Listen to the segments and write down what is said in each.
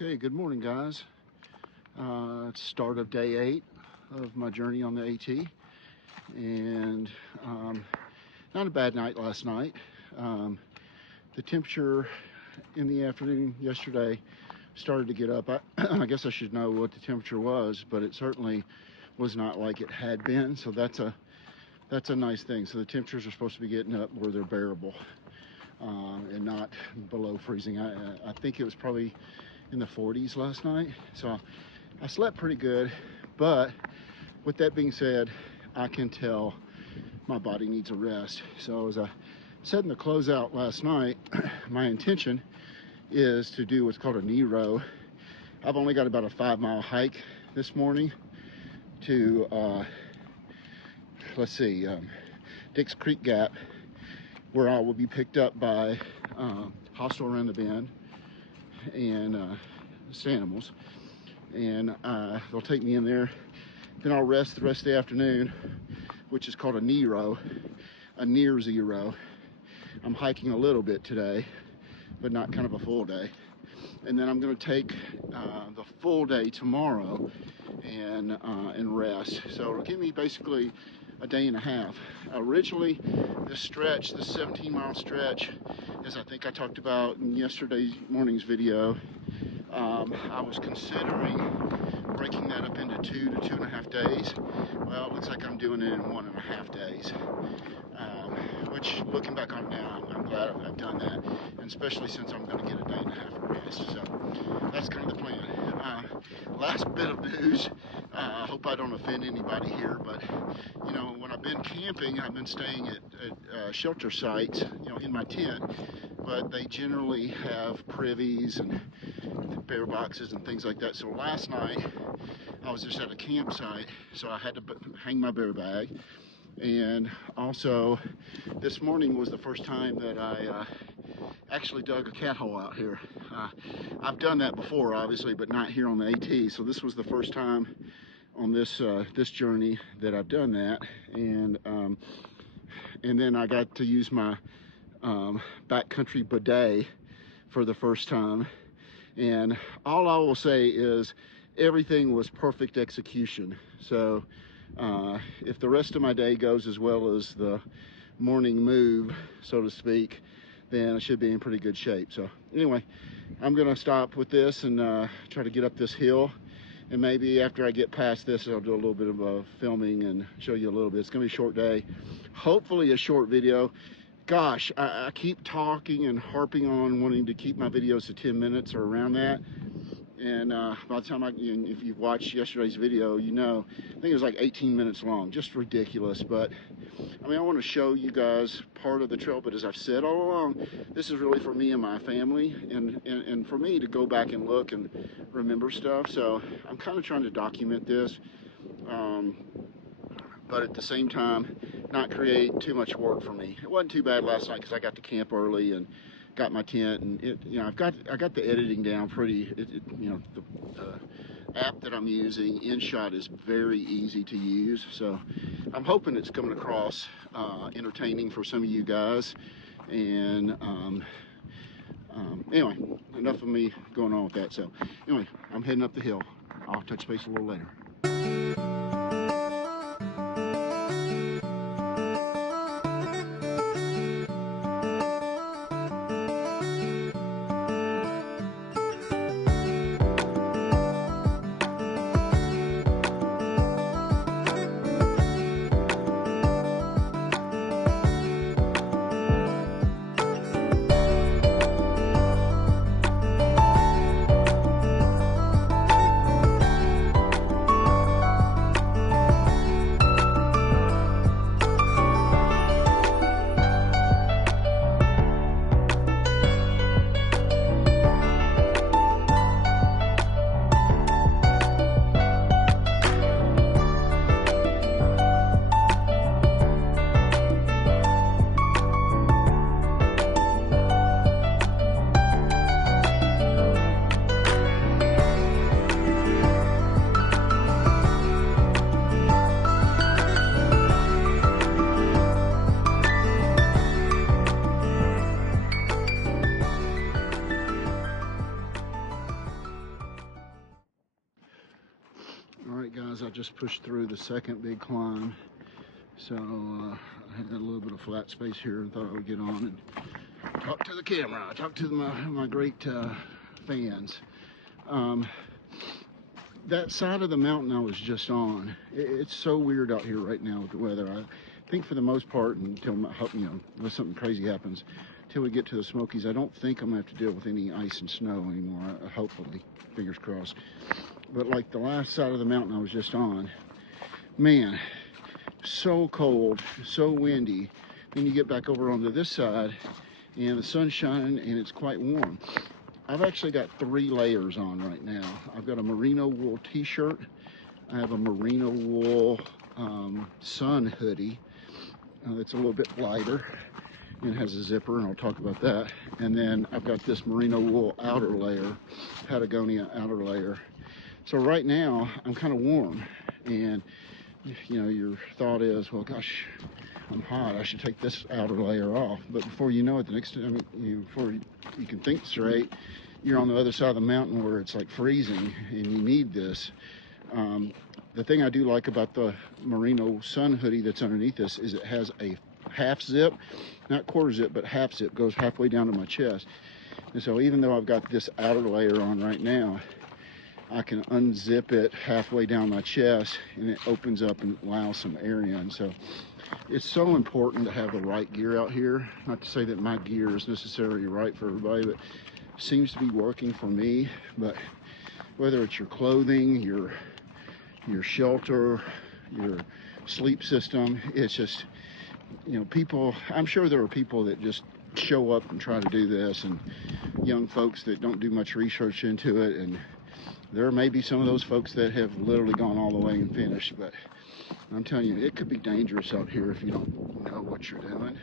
Okay, good morning, guys. It's start of day 8 of my journey on the AT, and not a bad night last night. The temperature in the afternoon yesterday started to get up. I guess I should know what the temperature was, but it certainly was not like it had been, so that's a nice thing. So the temperatures are supposed to be getting up where they're bearable, and not below freezing. I think it was probably in the 40s last night, so I slept pretty good. But with that being said, I can tell my body needs a rest. So as I said in the closeout last night, my intention is to do what's called a knee row. I've only got about a 5-mile hike this morning to Dix Creek Gap, where I will be picked up by Hostel Around the Bend and animals, and they'll take me in there. Then I'll rest the rest of the afternoon, which is called a knee row, a near zero. I'm hiking a little bit today, but not kind of a full day. And then I'm going to take the full day tomorrow and rest. So it'll give me basically a day and a half. Originally, this stretch, this 17-mile stretch, as I think I talked about in yesterday's morning's video, I was considering breaking that up into 2 to 2.5 days. Well, it looks like I'm doing it in 1.5 days, which, looking back on it now, I'm glad I've done that, and especially since I'm going to get a day and a half of rest. So that's kind of the plan. Last bit of news, I hope I don't offend anybody here, but you know, when I've been camping, I've been staying at shelter sites, you know, in my tent, but they generally have privies and bear boxes and things like that. So last night I was just at a campsite, so I had to hang my bear bag. And also this morning was the first time that I actually dug a cat hole out here. I've done that before, obviously, but not here on the AT. So this was the first time on this this journey that I've done that. And then I got to use my backcountry bidet for the first time. And all I will say is everything was perfect execution. So if the rest of my day goes as well as the morning move, so to speak, then I should be in pretty good shape. So anyway, I'm gonna stop with this and try to get up this hill, and maybe after I get past this, I'll do a little bit of filming and show you a little bit. It's gonna be a short day, hopefully a short video. Gosh, I keep talking and harping on wanting to keep my videos to 10 minutes or around that. And by the time if you've watched yesterday's video, you know, I think it was like 18 minutes long, just ridiculous. But I mean, I want to show you guys part of the trail, but as I've said all along, this is really for me and my family, and for me to go back and look and remember stuff. So I'm kind of trying to document this, but at the same time, not create too much work for me. It wasn't too bad last night because I got to camp early and got my tent, and you know, I got the editing down pretty. You know, the app that I'm using, InShot, is very easy to use. So I'm hoping it's coming across entertaining for some of you guys. And anyway, enough of me going on with that. So anyway, I'm heading up the hill. I'll touch base a little later. guys, I just pushed through the second big climb. So I had a little bit of flat space here and thought I would get on and talk to the camera, talk to my great fans. That side of the mountain I was just on, it's so weird out here right now with the weather. I think for the most part, until unless something crazy happens, till we get to the Smokies, I don't think I'm gonna have to deal with any ice and snow anymore. Hopefully, fingers crossed. But like the last side of the mountain I was just on, man, so cold, so windy. Then you get back over onto this side, and the sun's shining, and it's quite warm. I've actually got 3 layers on right now. I've got a merino wool t-shirt. I have a merino wool sun hoodie that's a little bit lighter and has a zipper, and I'll talk about that. And then I've got this merino wool outer layer, Patagonia outer layer. So right now I'm kind of warm, and you know, your thought is, well, gosh, I'm hot, I should take this outer layer off. But before you know it, before you can think straight, you're on the other side of the mountain where it's like freezing and you need this. The thing I do like about the merino sun hoodie that's underneath this is it has a half zip, not quarter zip, but half zip, goes halfway down to my chest. And so even though I've got this outer layer on right now, I can unzip it halfway down my chest and it opens up and allows some air in. So it's so important to have the right gear out here. Not to say that my gear is necessarily right for everybody, but it seems to be working for me. But whether it's your clothing, your shelter, your sleep system, it's just, you know, people, I'm sure there are people that just show up and try to do this, and young folks that don't do much research into it, and there may be some of those folks that have literally gone all the way and finished. But I'm telling you, it could be dangerous out here if you don't know what you're doing.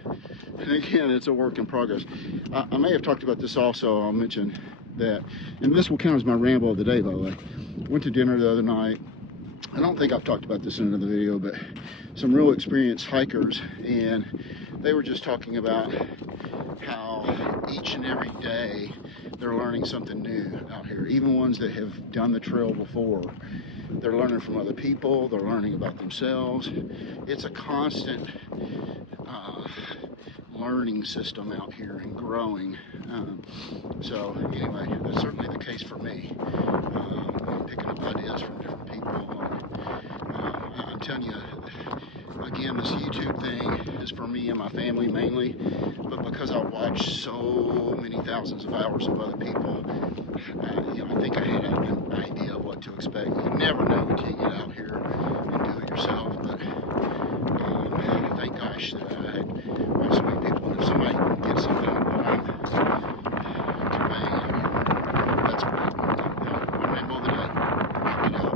And again, it's a work in progress. I may have talked about this also. I'll mention that, and this will count as my ramble of the day, by the way. Went to dinner the other night. I don't think I've talked about this in another video, but some real experienced hikers, and they were just talking about how each and every day they're learning something new out here. Even ones that have done the trail before, they're learning from other people, they're learning about themselves. It's a constant learning system out here and growing. So anyway, that's certainly the case for me. Picking up ideas from different people. And, I'm telling you, again, this YouTube thing is for me and my family mainly, but because I watch so many thousands of hours of other people, I think I had an idea of what to expect. You never know until you get out here and do it yourself. But thank gosh that I had watched so many people, and if somebody can get something out of what I'm conveying out here, that's great. My ramble of the day. Check it out.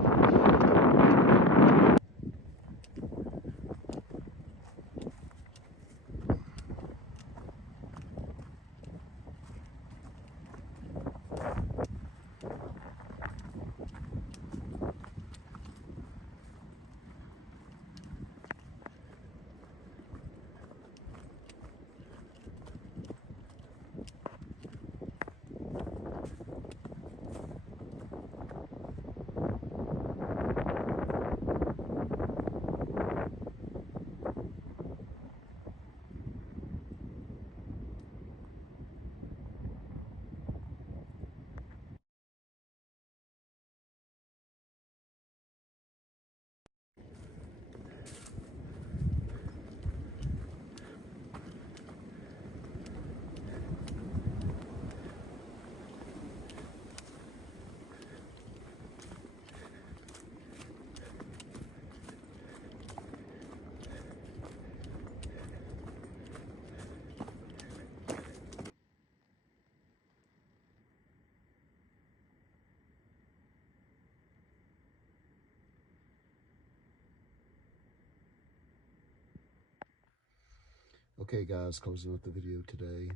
Okay guys, closing up the video today.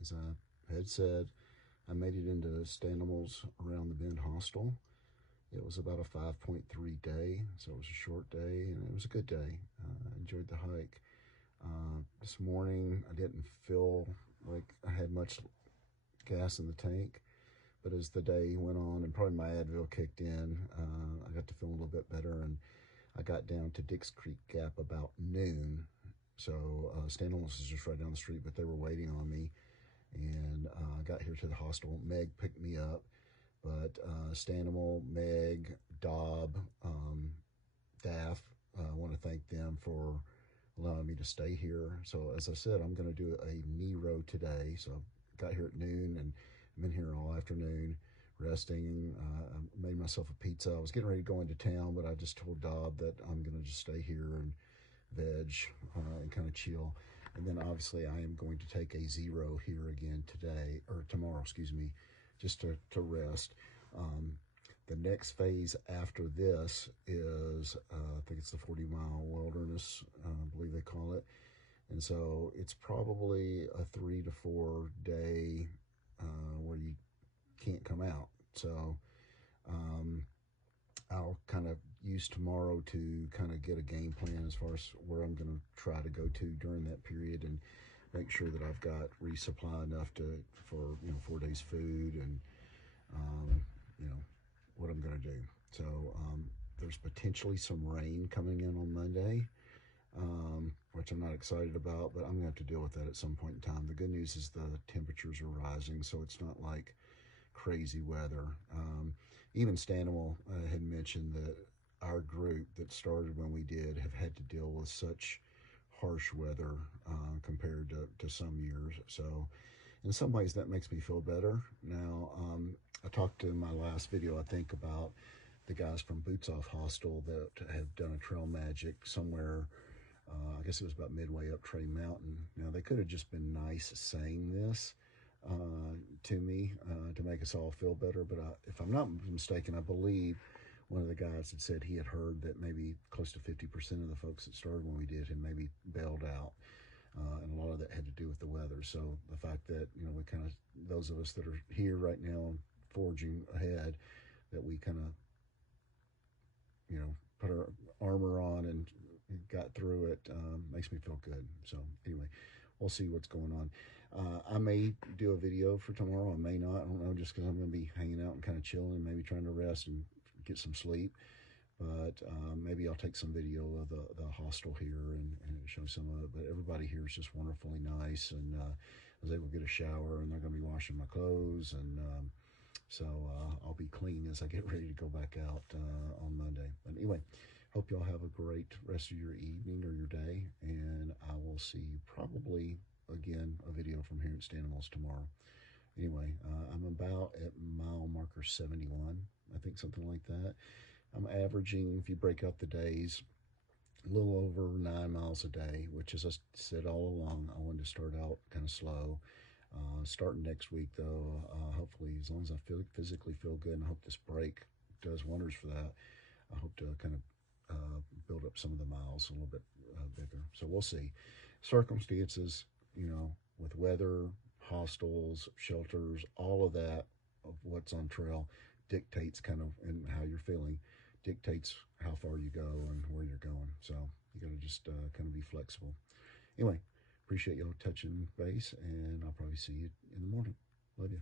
As I had said, I made it into Stanimals around the Bend Hostel. It was about a 5.3 day, so it was a short day, and it was a good day. I enjoyed the hike. This morning, I didn't feel like I had much gas in the tank, But as the day went on and probably my Advil kicked in, I got to feel a little bit better, and I got down to Dix Creek Gap about noon. So Stanley's is just right down the street, but they were waiting on me, and I got here to the hostel. Meg picked me up, but Stanimal, Meg, Dobb, Daff, I want to thank them for allowing me to stay here. So as I said, I'm going to do a knee row today. So I got here at noon and I've been here all afternoon resting. I made myself a pizza. I was getting ready to go into town, but I just told Dobb that I'm going to just stay here and veg and kind of chill. And then obviously I am going to take a zero here again today, or tomorrow, excuse me, just to rest. The next phase after this is, I think it's the 40-mile wilderness, I believe they call it. And so it's probably a 3 to 4 day where you can't come out. So I'll kind of use tomorrow to kind of get a game plan as far as where I'm going to try to go to during that period, and make sure that I've got resupply enough for 4 days food, and what I'm going to do. So there's potentially some rain coming in on Monday, which I'm not excited about, but I'm going to have to deal with that at some point in time. The good news is the temperatures are rising, so it's not like crazy weather. Even Stanimal had mentioned that our group that started when we did have had to deal with such harsh weather compared to some years. So in some ways that makes me feel better. Now, I talked in my last video, I think, about the guys from Boots Off Hostel that have done a trail magic somewhere. I guess it was about midway up Trey Mountain. Now, they could have just been nice saying this to me to make us all feel better, but if I'm not mistaken, I believe one of the guys had said he had heard that maybe close to 50% of the folks that started when we did had maybe bailed out, and a lot of that had to do with the weather. So the fact that we kind of, those of us that are here right now forging ahead, that we kind of put our armor on and got through it, makes me feel good. So anyway, we'll see what's going on. I may do a video for tomorrow. I may not. I don't know, just because I'm going to be hanging out and kind of chilling, maybe trying to rest and get some sleep. But maybe I'll take some video of the hostel here and show some of it. But everybody here is just wonderfully nice, and I was able to get a shower, and they're going to be washing my clothes, and so I'll be clean as I get ready to go back out on Monday. But anyway, hope y'all have a great rest of your evening or your day, and I will see you probably again a video from here at Stanimals tomorrow. Anyway, I'm about at mile marker 71, I think, something like that. I'm averaging, if you break out the days, a little over 9 miles a day, which, as I said all along, I wanted to start out kind of slow. Starting next week, though, hopefully, as long as I physically feel good, and I hope this break does wonders for that, I hope to kind of build up some of the miles a little bit bigger. So we'll see. Circumstances, with weather, hostels, shelters, all of that, of what's on trail, dictates kind of, and how you're feeling, dictates how far you go and where you're going. So you got to just kind of be flexible. Anyway, appreciate y'all touching base, and I'll probably see you in the morning. Love you.